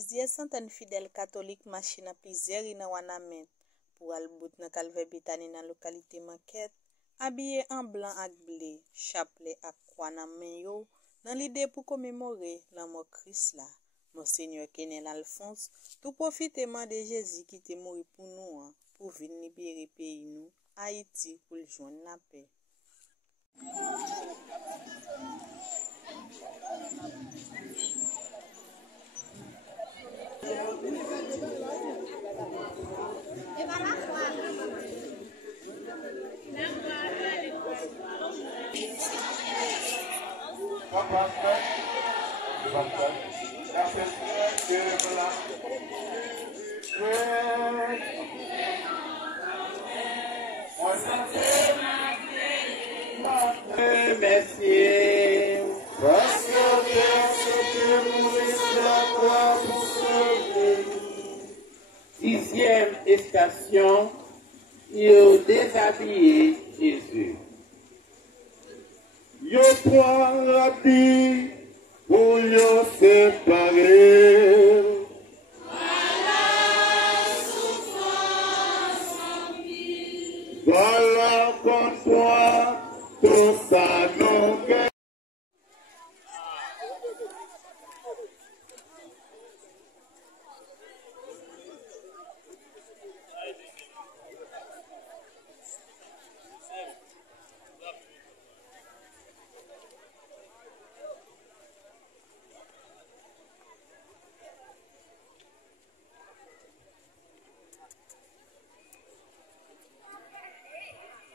plusieurs centaines de fidèles catholiques marchent dans plusieurs rues dans Wanamé pour aller dans Calvaire Béthanie dans la localité Manquette, habillés en blanc avec blé, chapelet à croix dans main yo, dans l'idée pour commémorer la mort Christ là. Monseigneur Kenel Alphonse, tout profitement de Jésus qui est mort pour nous, pour venir libérer pays nous, Haïti, pour le joindre la paix. Merci. Parce que 6e station, il déshabillé Jésus. Yo prend la vie pour yo séparer. Voilà qu'on soit tout ça non que.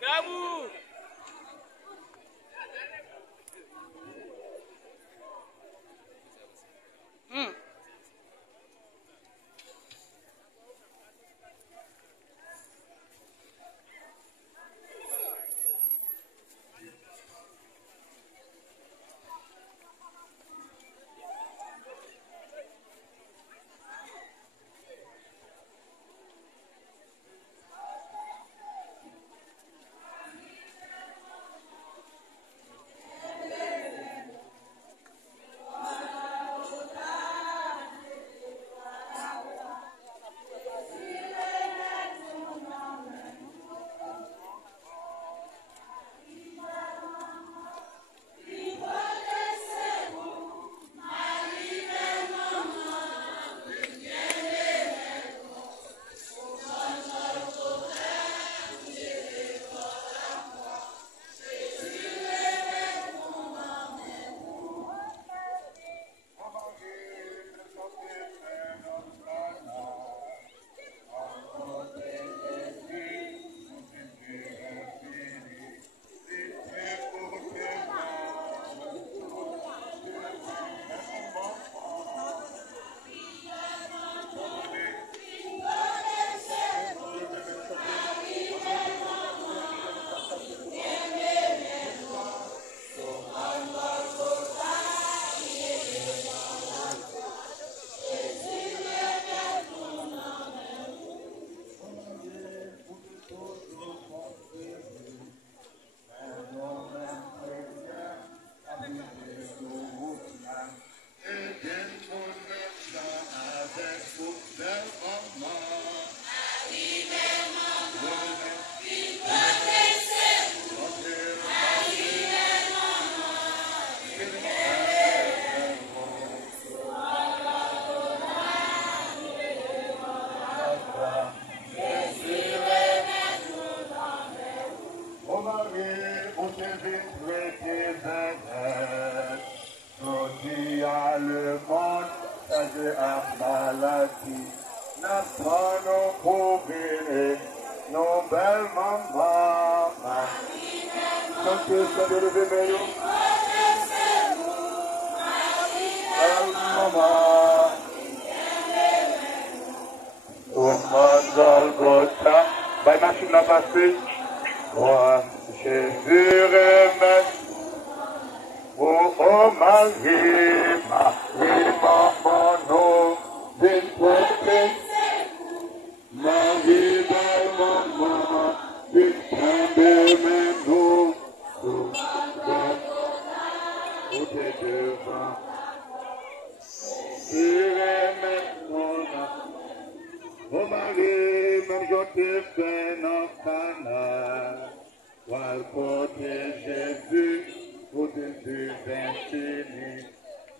Gabou! Le monde, à maladie, n'a pas nos pauvres, nos belles mamans. Quand tu es de lever, maman. Oh, Golgotha, by machine n'a passé. Oh, Jésus remet. Oh, Marie, maman, non, d'une portée. Marie, maman, d'une tombe, mais non. Où t'es devant. Tu remets. te fait dans Cana, ou à porter Jésus, pour Jésus d'infini.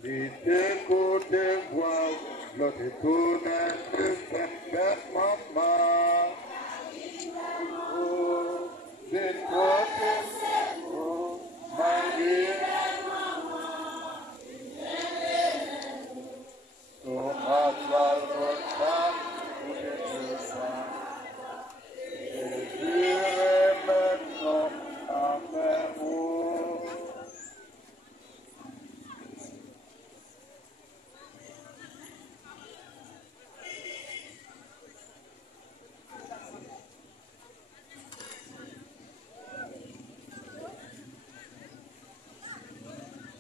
Il t'écoute et voit, l'autre tourne, tu fais maman. Oh, c'est toi que c'est beau, Marie. Oh, à toi le temps, pour Jésus saint. Jésus est maintenant, Amen.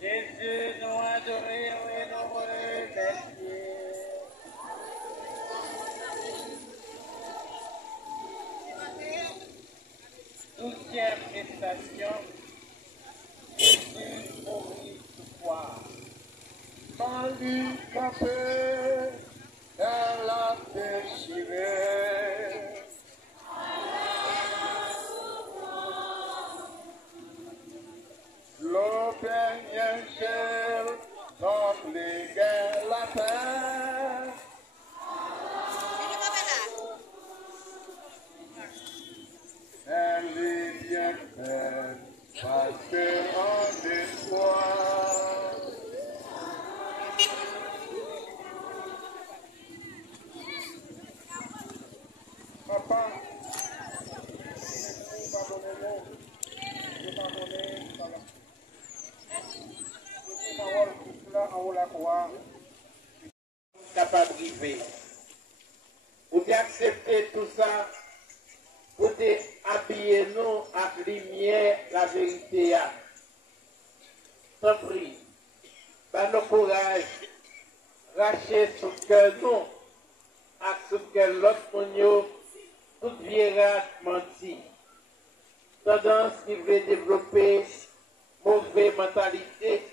Jésus, nous adorons et nous remercions. Douzième station, Jésus mourit sous croix. Handicapé, elle a déchiré. L'obéissance t'oblige la paix. Elle est bien faite, parce qu'en espoir. Papa, capable de vivre. Ou d'accepter tout ça, pour habiller nous à lumière la vérité. Sans prix, par nos courage, racher sous cœur nous, à sous cœur l'autre monde, toute vieille menti. Tendance qui veut développer mauvaise mentalité.